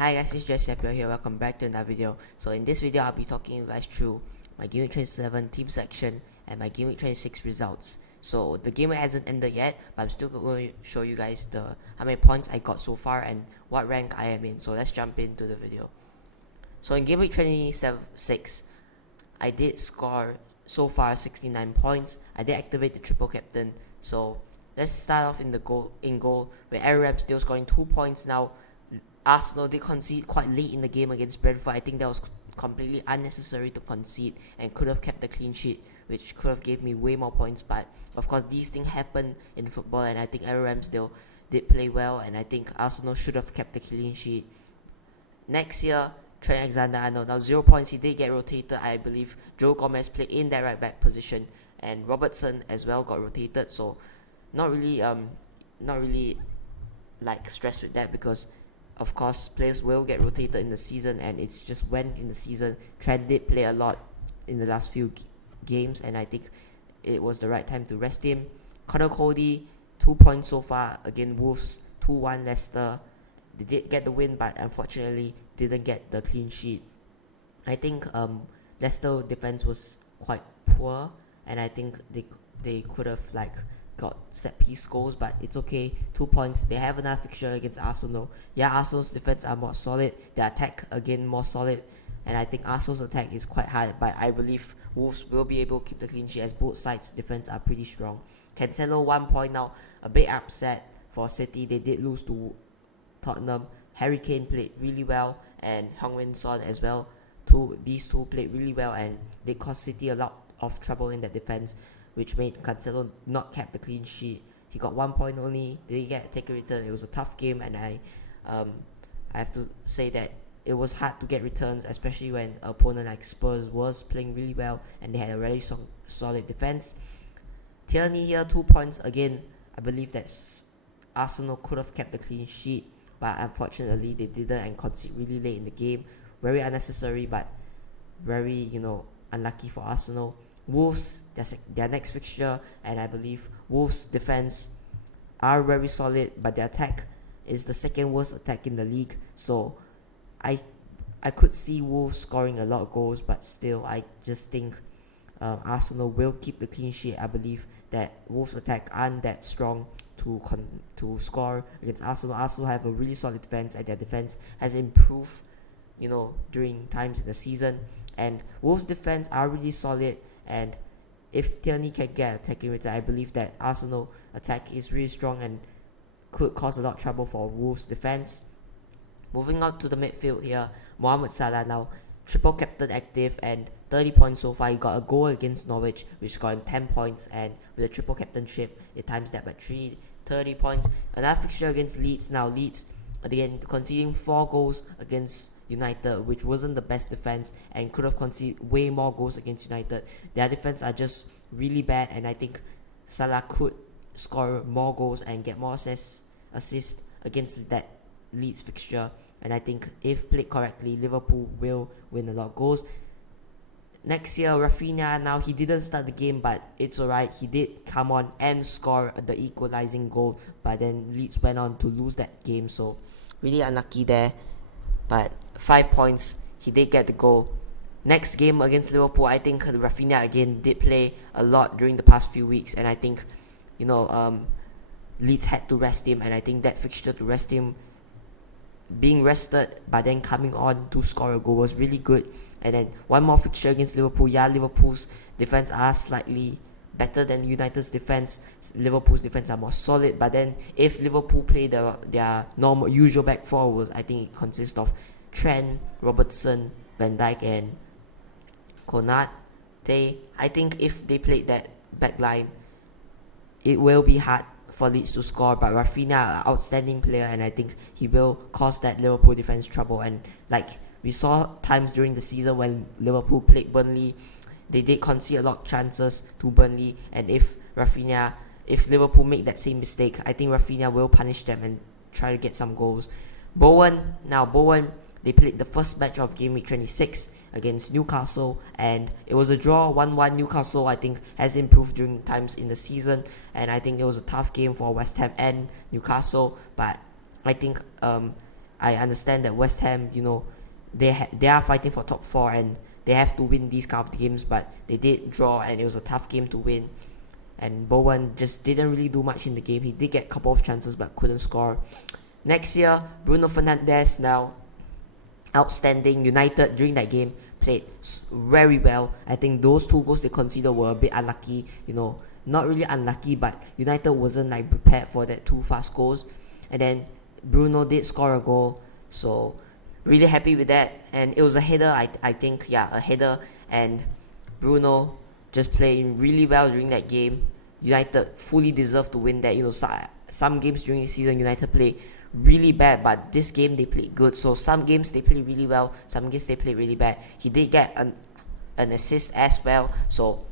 Hi guys, it's just FPL here. Welcome back to another video. So in this video, I'll be talking you guys through my Game Week 27 team selection and my Game Week 26 results. So the game hasn't ended yet, but I'm still going to show you guys how many points I got so far and what rank I am in. So let's jump into the video. So in Game Week 26, I did score so far 69 points. I did activate the triple captain. So let's start off in goal where I'm still scoring 2 points now. Arsenal did concede quite late in the game against Brentford. I think that was completely unnecessary to concede and could have kept the clean sheet, which could have gave me way more points. But of course, these things happen in football, and I think Ramsdale did play well, and I think Arsenal should have kept the clean sheet. Next year, Trent Alexander-Arnold, now 0 points. He did get rotated. I believe Joe Gomez played in that right back position, and Robertson as well got rotated. So not really like stressed with that, because of course players will get rotated in the season, and it's just when in the season. Trent did play a lot in the last few games, and I think it was the right time to rest him. Connor Cody, 2 points so far against Wolves, 2-1 Leicester. They did get the win, but unfortunately didn't get the clean sheet. I think Leicester defense was quite poor, and I think they could have got set piece goals, but it's okay. 2 points. They have another fixture against Arsenal. Yeah, Arsenal's defense are more solid. Their attack again more solid, and I think Arsenal's attack is quite hard, but I believe Wolves will be able to keep the clean sheet as both sides' defense are pretty strong. Cancelo 1 point now. A bit upset for City. They did lose to Tottenham. Harry Kane played really well, and Heung-min Son as well. These two played really well, and they cost City a lot of trouble in that defense, which made Cancelo not kept the clean sheet. He got 1 point only. Did he take a return? It was a tough game, and I have to say that it was hard to get returns, especially when an opponent like Spurs was playing really well and they had a very solid defense. Tierney here, 2 points again. I believe that Arsenal could have kept the clean sheet, but unfortunately they didn't and conceded really late in the game. Very unnecessary, but very unlucky for Arsenal. Wolves, their next fixture, and I believe Wolves' defense are very solid, but their attack is the second worst attack in the league. So I could see Wolves scoring a lot of goals, but still I just think Arsenal will keep the clean sheet. I believe that Wolves' attack aren't that strong to score against Arsenal. Arsenal have a really solid defense, and their defense has improved during times in the season, and Wolves' defense are really solid. And if Tierney can get attacking return, I believe that Arsenal attack is really strong and could cause a lot of trouble for Wolves defense. Moving on to the midfield here, Mohamed Salah now triple captain active and 30 points so far. He got a goal against Norwich, which got him 10 points, and with a triple captainship, it times that by 3, 30 points. Another fixture against Leeds. Now Leeds again conceding 4 goals against United, which wasn't the best defense and could have conceded way more goals against United. Their defense are just really bad, and I think Salah could score more goals and get more assists against that Leeds fixture. And I think if played correctly, Liverpool will win a lot of goals. Next year, Rafinha, now he didn't start the game, but it's alright. He did come on and score the equalizing goal, but then Leeds went on to lose that game, so really unlucky there. But 5 points, he did get the goal. Next game against Liverpool, I think Rafinha again did play a lot during the past few weeks, and I think Leeds had to rest him, and I think that fixture to rest him, being rested but then coming on to score a goal, was really good. And then one more fixture against Liverpool. Yeah, Liverpool's defense are slightly better than United's defense. Liverpool's defense are more solid, but then if Liverpool play their normal usual back four, I think it consists of Trent, Robertson, Van Dijk, and Konate. I think if they played that back line, it will be hard for Leeds to score, but Rafinha, outstanding player, and I think he will cause that Liverpool defense trouble. And like we saw times during the season when Liverpool played Burnley, they did concede a lot of chances to Burnley, and if Liverpool make that same mistake, I think Rafinha will punish them and try to get some goals. Bowen, they played the first match of Game Week 26 against Newcastle, and it was a draw, 1-1. Newcastle, I think, has improved during times in the season, and I think it was a tough game for West Ham and Newcastle, but I think I understand that West Ham, they are fighting for top 4 and they have to win these kind of games, but they did draw and it was a tough game to win. And Bowen just didn't really do much in the game. He did get a couple of chances but couldn't score. Next year, Bruno Fernandez, now outstanding. United during that game played very well. I think those 2 goals they conceded were a bit unlucky, not really unlucky, but United wasn't prepared for that 2 fast goals. And then Bruno did score a goal, so really happy with that. And it was a header, I think, a header, and Bruno just playing really well during that game. United fully deserved to win that. Some games during the season United play really bad, but this game they played good. So some games they play really well, some games they play really bad. He did get an assist as well, so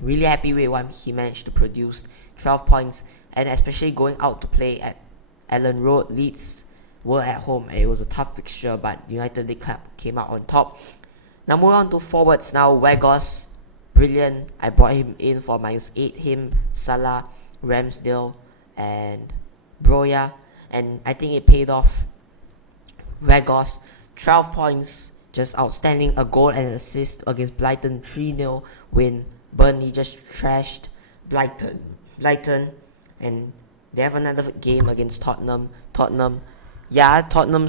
really happy with what he managed to produce. 12 points, and especially going out to play at Ellen Road. Leeds were at home and it was a tough fixture, but United they came out on top. Now moving on to forwards now. Weghorst, brilliant. I brought him in for -8. Him, Salah, Ramsdale, and Broja, and I think it paid off. Weghorst, 12 points, just outstanding. A goal and an assist against Brighton, 3-0 win. Burnley just trashed Brighton, and they have another game against Tottenham's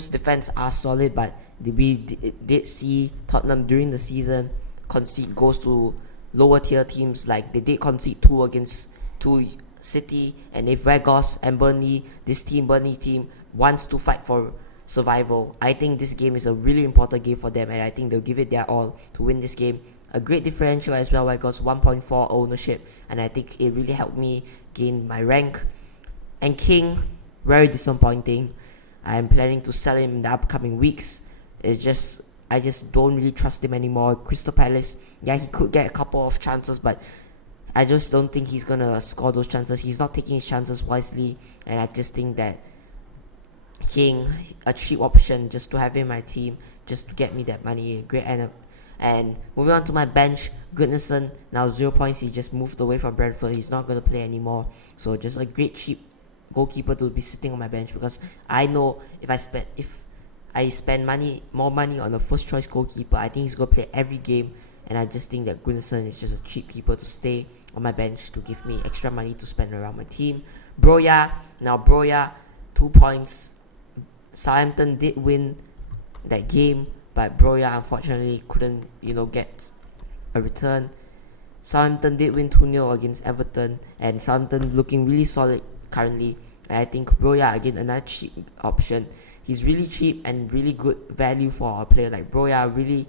defense are solid, but we did see Tottenham during the season concede goals to lower tier teams. Like they did concede 2 against City, and if Weghorst and Burnley team wants to fight for survival, I think this game is a really important game for them, and I think they'll give it their all to win this game. A great differential as well. Weghorst 1.4 ownership, and I think it really helped me gain my rank. And King, very disappointing. I am planning to sell him in the upcoming weeks. I just don't really trust him anymore. Crystal Palace, he could get a couple of chances, but I just don't think he's gonna score those chances. He's not taking his chances wisely, and I just think that King, a cheap option just to have in my team, just to get me that money. Great. And moving on to my bench, Goodnison, now 0 points. He just moved away from Brentford. He's not gonna play anymore. So just a great cheap goalkeeper to be sitting on my bench, because I know if I spend more money on a first choice goalkeeper, I think he's gonna play every game. And I just think that Goodison is just a cheap keeper to stay on my bench to give me extra money to spend around my team. Broja, 2 points. Southampton did win that game, but Broja unfortunately couldn't, get a return. Southampton did win 2-0 against Everton, and Southampton looking really solid currently. And I think Broja, again, another cheap option. He's really cheap and really good value for a player like Broja. Really,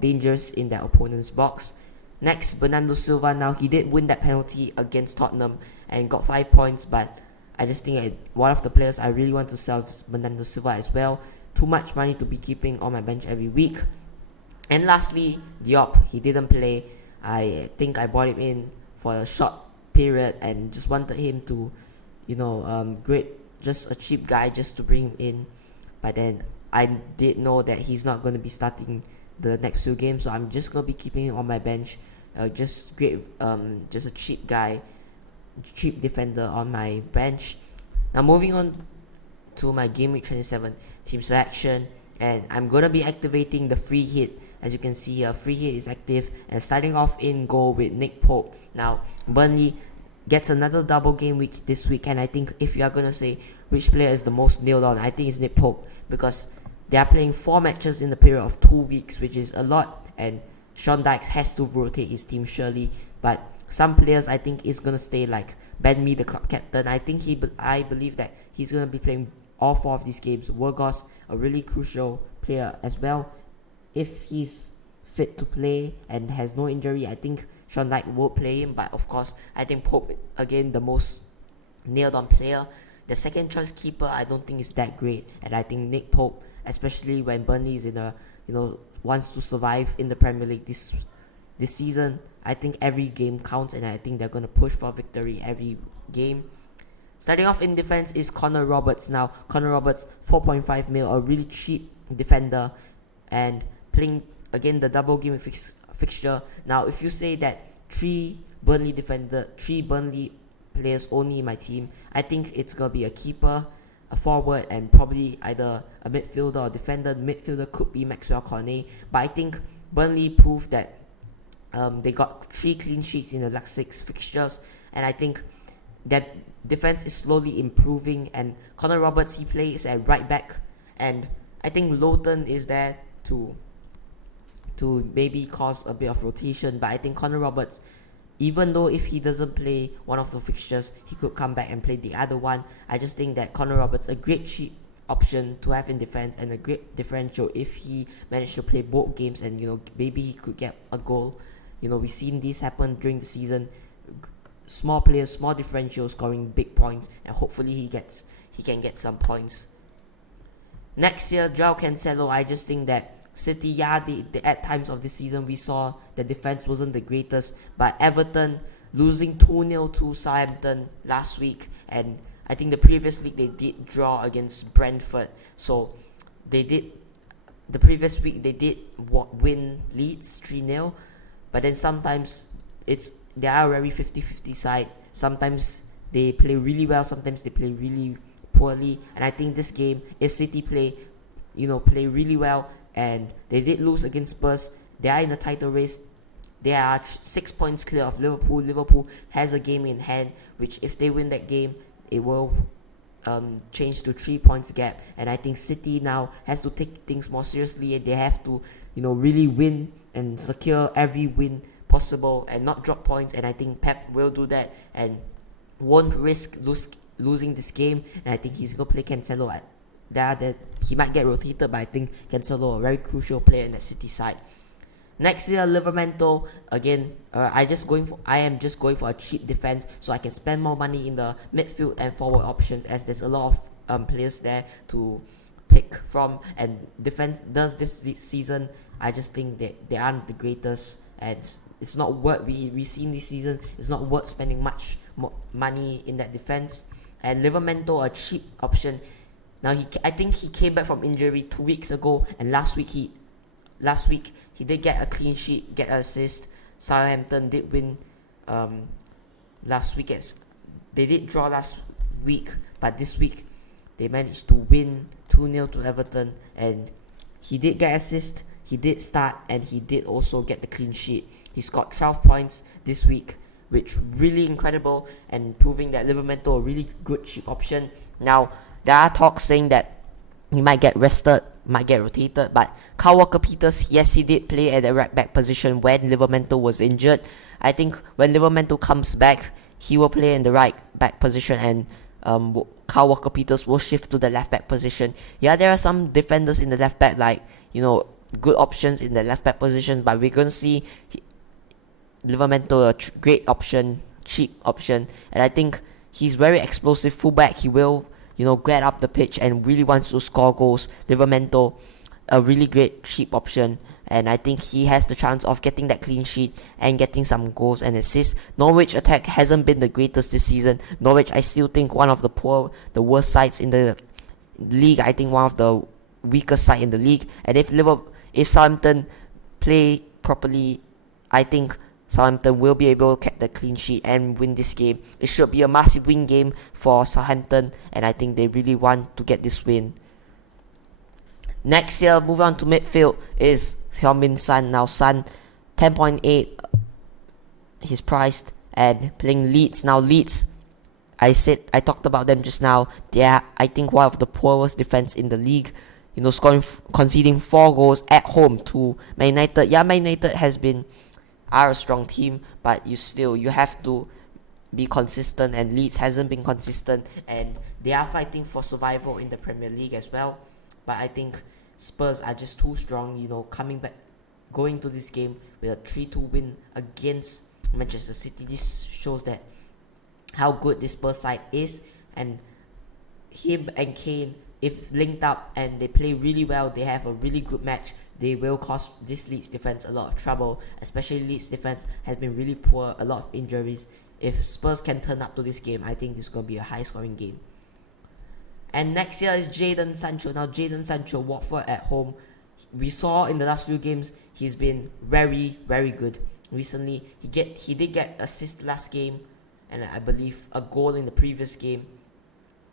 dangerous in their opponent's box. Next, Bernando Silva. Now he did win that penalty against Tottenham and got 5 points, but I just think one of the players I really want to sell is Bernardo Silva as well. Too much money to be keeping on my bench every week. And lastly, Diop. He didn't play. I think I bought him in for a short period and just wanted him to, just a cheap guy just to bring him in. But then I did know that he's not going to be starting the next few games, so I'm just going to be keeping him on my bench. Just a cheap guy, cheap defender on my bench. Now moving on to my Game Week 27 team selection, and I'm going to be activating the free hit. As you can see here, free hit is active, and starting off in goal with Nick Pope. Now Burnley gets another double game week this week, and I think if you are going to say which player is the most nailed on, I think it's Nick Pope, because they are playing 4 matches in the period of 2 weeks, which is a lot, and Sean Dykes has to rotate his team surely. But some players I think is going to stay, like Ben Mee, the club captain. I believe that he's going to be playing all 4 of these games. Weghorst, a really crucial player as well. If he's fit to play and has no injury, I think Sean Dyche will play him. But of course, I think Pope, again, the most nailed on player. The second choice keeper, I don't think is that great. And I think Nick Pope, especially when Burnley is wants to survive in the Premier League this season, I think every game counts, and I think they're going to push for victory every game. Starting off in defense is Connor Roberts. Now, Connor Roberts, 4.5 mil, a really cheap defender, and playing again the double game fixture. Now, if you say that 3 Burnley players only in my team, I think it's gonna be a keeper. a forward and probably either a midfielder or defender. The midfielder could be Maxwell Cornet, but I think Burnley proved that they got 3 clean sheets in the last 6 fixtures, and I think that defense is slowly improving. And Connor Roberts, he plays at right back, and I think Lowton is there to maybe cause a bit of rotation. But I think Connor Roberts, even though if he doesn't play one of the fixtures, he could come back and play the other one. I just think that Connor Roberts a great cheap option to have in defense and a great differential if he managed to play both games, and maybe he could get a goal. We've seen this happen during the season. Small players, small differentials scoring big points, and hopefully he can get some points. Next year, João Cancelo, I just think that City, at times of this season, we saw the defense wasn't the greatest, but Everton losing 2-0 to Southampton last week, and I think the previous week they did draw against Brentford, so the previous week they did win Leeds 3-0, but then sometimes they are a very 50-50 side. Sometimes they play really well, sometimes they play really poorly, and I think this game, if City play really well, and they did lose against Spurs, they are in the title race. They are 6 points clear of Liverpool. Liverpool has a game in hand, which if they win that game, it will change to 3 points gap. And I think City now has to take things more seriously. They have to really win and secure every win possible and not drop points. And I think Pep will do that and won't risk losing this game. And I think he's going to play Cancelo at that he might get rotated, but I think Cancelo a very crucial player in that City side. Next year, Liverpool again. I am just going for a cheap defense, so I can spend more money in the midfield and forward options, as there's a lot of players there to pick from. And defense does this season, I just think that they aren't the greatest, and it's not worth we seen this season. It's not worth spending much money in that defense. And Liverpool a cheap option. Now I think he came back from injury 2 weeks ago, and last week he did get a clean sheet, get an assist. Southampton did win last week. They did draw last week, but this week they managed to win 2-0 to Everton, and he did get assist, he did start, and he did also get the clean sheet. He scored 12 points this week, which really incredible, and proving that Liverpool a really good cheap option. Now there are talks saying that he might get rested, might get rotated, but Kyle Walker-Peters, yes, he did play at the right back position when Liverpool was injured. I think when Liverpool comes back, he will play in the right back position, and Kyle Walker-Peters will shift to the left back position. Yeah, there are some defenders in the left back, like good options in the left back position, but we're gonna see Liverpool a great option, cheap option, and I think he's very explosive fullback. He will get up the pitch and really wants to score goals. Liverpool a really great cheap option, and I think he has the chance of getting that clean sheet and getting some goals and assists. Norwich attack hasn't been the greatest this season. Norwich, I still think one of the worst sides in the league. I think one of the weakest side in the league. And if Southampton play properly, I think Southampton will be able to get the clean sheet and win this game. It should be a massive win game for Southampton, and I think they really want to get this win. Next year, move on to midfield, is Heung-min Son. Now Son, 10.8, he's priced, and playing Leeds. Now Leeds, I talked about them just now. They are, I think, one of the poorest defense in the league. Conceding 4 goals at home to Man United. Yeah, Man United are a strong team, but you have to be consistent, and Leeds hasn't been consistent, and they are fighting for survival in the Premier League as well. But I think Spurs are just too strong, going to this game with a 3-2 win against Manchester City. This shows that how good this Spurs side is, and him and Kane, if linked up and they play really well, they have a really good match, they will cause this Leeds defense a lot of trouble. Especially Leeds defense has been really poor, a lot of injuries. If Spurs can turn up to this game, I think it's going to be a high scoring game. And next year is Jaden Sancho. Now Jaden Sancho, Watford at home. We saw in the last few games he's been very, very good. Recently he did get assist last game, and I believe a goal in the previous game.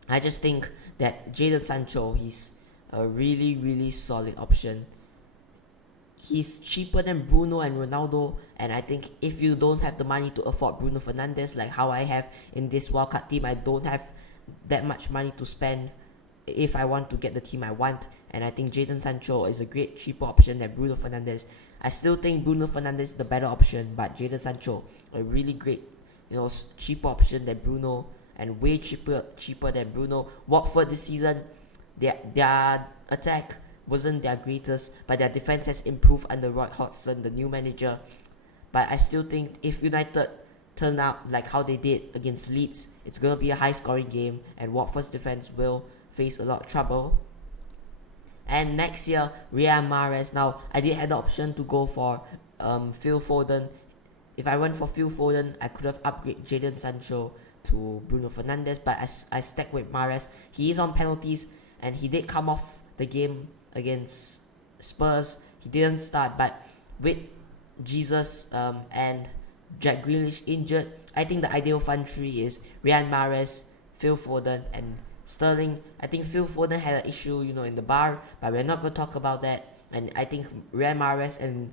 I just think that Jaden Sancho, he's a really, really solid option. He's cheaper than Bruno and Ronaldo, and I think if you don't have the money to afford Bruno Fernandez, like how I have in this wildcard team, I don't have that much money to spend if I want to get the team I want, and I think Jaden Sancho is a great cheaper option than Bruno Fernandez. I still think Bruno Fernandez is the better option, but Jaden Sancho, a really great, cheaper option than Bruno, and way cheaper than Bruno. Watford this season, their attack wasn't their greatest, but their defense has improved under Roy Hodgson, the new manager. But I still think if United turn out like how they did against Leeds, it's going to be a high scoring game, and Watford's defense will face a lot of trouble. And next year, Riyad Mahrez. Now, I did have the option to go for Phil Foden. If I went for Phil Foden, I could have upgraded Jaden Sancho to Bruno Fernandez, but I stuck with Mahrez. He is on penalties, and he did come off the game against Spurs. He didn't start, but with Jesus and Jack Grealish injured, I think the ideal front three is Riyad Mahrez, Phil Foden, and Sterling. I think Phil Foden had an issue, in the bar, but we're not going to talk about that. And I think Riyad Mahrez and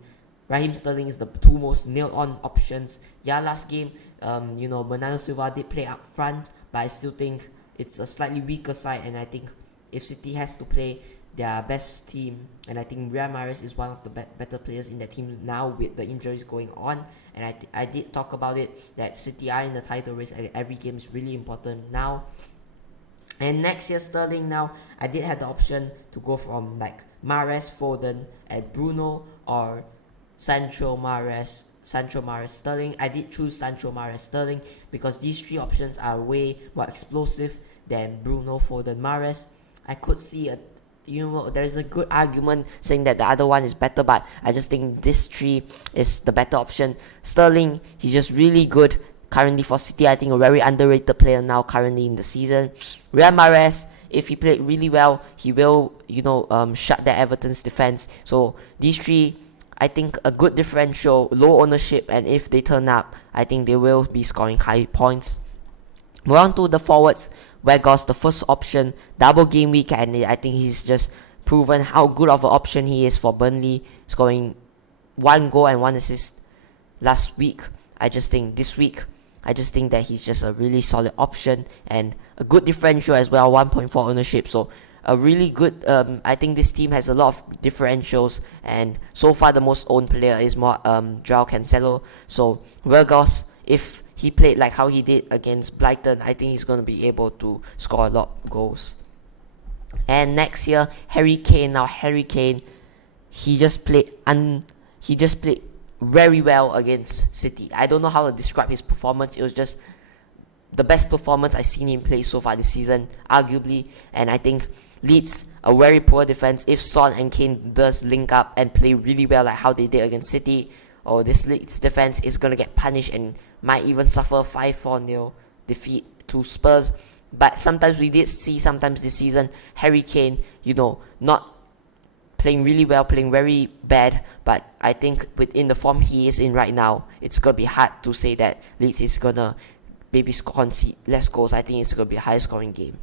Raheem Sterling is the two most nailed-on options. Yeah, last game, Bernando Silva did play up front, but I still think it's a slightly weaker side, and I think if City has to play their best team, and I think Riyad Mahrez is one of the better players in that team now with the injuries going on, and I did talk about it, that City are in the title race, and every game is really important now. And next year, Sterling, now I did have the option to go from like Mahrez, Foden, and Bruno, or Sancho, Mahrez, Sterling. I did choose Sancho, Mahrez, Sterling because these three options are way more explosive than Bruno, Foden, Mahrez. I could see there's a good argument saying that the other one is better, but I just think this three is the better option. Sterling, he's just really good currently for City. I think a very underrated player now currently in the season. Riyad Mahrez, if he played really well, he will, shut the Everton's defense. So these three, I think a good differential, low ownership, and if they turn up, I think they will be scoring high points. We're on to the forwards. Weghorst, the first option, double game week, and I think he's just proven how good of an option he is for Burnley, scoring 1 goal and 1 assist last week. I just think that he's just a really solid option and a good differential as well, 1.4 ownership. So a really good, I think this team has a lot of differentials, and so far the most owned player is more Joao Cancelo. So Weghorst, if he played like how he did against Brighton, I think he's going to be able to score a lot of goals. And next year, Harry Kane. Now Harry Kane, he just played very well against City. I don't know how to describe his performance. It was just the best performance I've seen him play so far this season, arguably. And I think Leeds, a very poor defense. If Son and Kane does link up and play really well like how they did against City, this Leeds defense is going to get punished and might even suffer 5-4-0 defeat to Spurs. But sometimes we did see this season Harry Kane, not playing really well, playing very bad, but I think within the form he is in right now, it's going to be hard to say that Leeds is going to maybe concede less goals. I think it's going to be a high scoring game.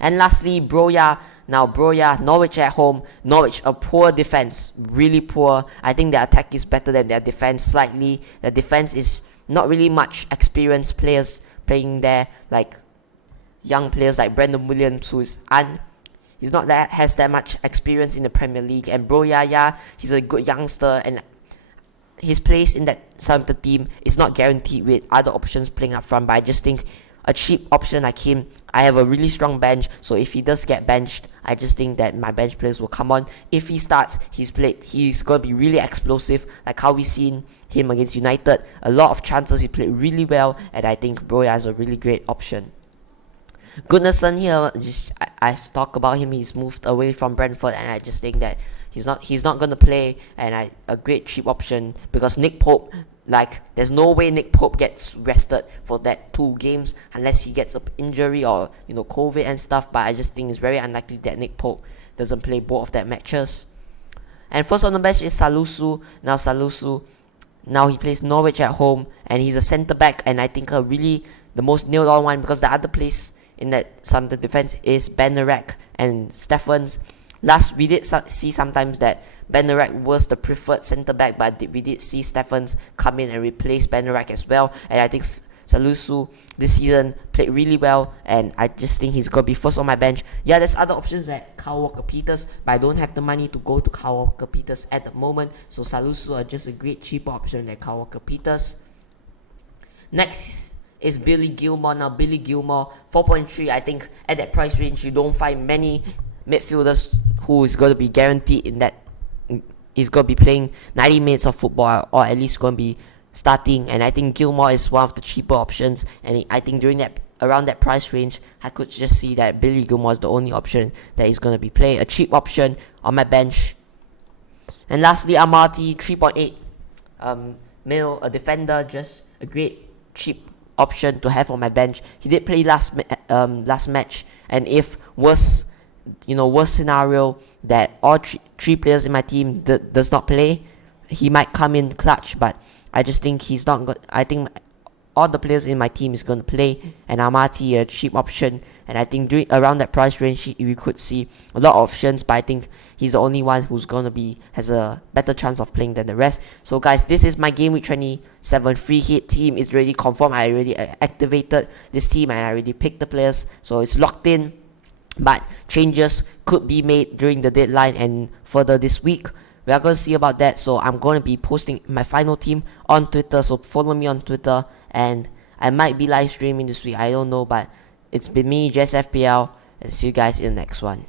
And lastly, Broja. Now Broja, Norwich at home. Norwich, a poor defense, really poor. I think their attack is better than their defense slightly. Their defense is not really much experienced players playing there, like young players like Brandon Williams, who is he's not that has that much experience in the Premier League. And Broja, he's a good youngster, and his place in that Southampton team is not guaranteed with other options playing up front. But I just think a cheap option like him, I have a really strong bench, so if he does get benched, I just think that my bench players will come on. If he starts, he's going to be really explosive, like how we seen him against United. A lot of chances, he played really well, and I think Broja is a really great option. Goodnessson here, I've talked about him. He's moved away from Brentford, and I just think that he's not going to play, and a great cheap option because Nick Pope, there's no way Nick Pope gets rested for that 2 games unless he gets an injury or COVID and stuff. But I just think it's very unlikely that Nick Pope doesn't play both of that matches. And first on the bench is Salisu. Now he plays Norwich at home, and he's a centre back, and I think the most nailed on one because the other place in that some defense is Benarek and Stephens. We did see sometimes that Benarek was the preferred centre back, but we did see Stephens come in and replace Benarek as well. And I think Salusu this season played really well, and I just think he's gonna be first on my bench. Yeah, there's other options like Kyle Walker-Peters, but I don't have the money to go to Kyle Walker-Peters at the moment, so Salusu are just a great cheaper option than Kyle Walker-Peters. Next is Billy Gilmore. Now Billy Gilmore 4.3. I think at that price range you don't find many midfielders who is going to be guaranteed in that he's going to be playing 90 minutes of football, or at least going to be starting. And I think Gilmore is one of the cheaper options, and I think around that price range I could just see that Billy Gilmore is the only option that is going to be playing, a cheap option on my bench. And lastly, Amarty 3.8 mil, a defender, just a great cheap option to have on my bench. He did play last match, and if worst scenario that all three players in my team does not play, he might come in clutch, but I just think he's not good. I think all the players in my team is going to play, and Amarty a cheap option, and I think around that price range we could see a lot of options, but I think he's the only one who's going to has a better chance of playing than the rest. So guys, this is my game week 27 free hit team. It's already confirmed. I already activated this team and I already picked the players, so it's locked in, but changes could be made during the deadline and further this week. We are going to see about that, so I'm going to be posting my final team on Twitter, so follow me on Twitter, and I might be live streaming this week, I don't know, but it's been me, Jess FPL, and see you guys in the next one.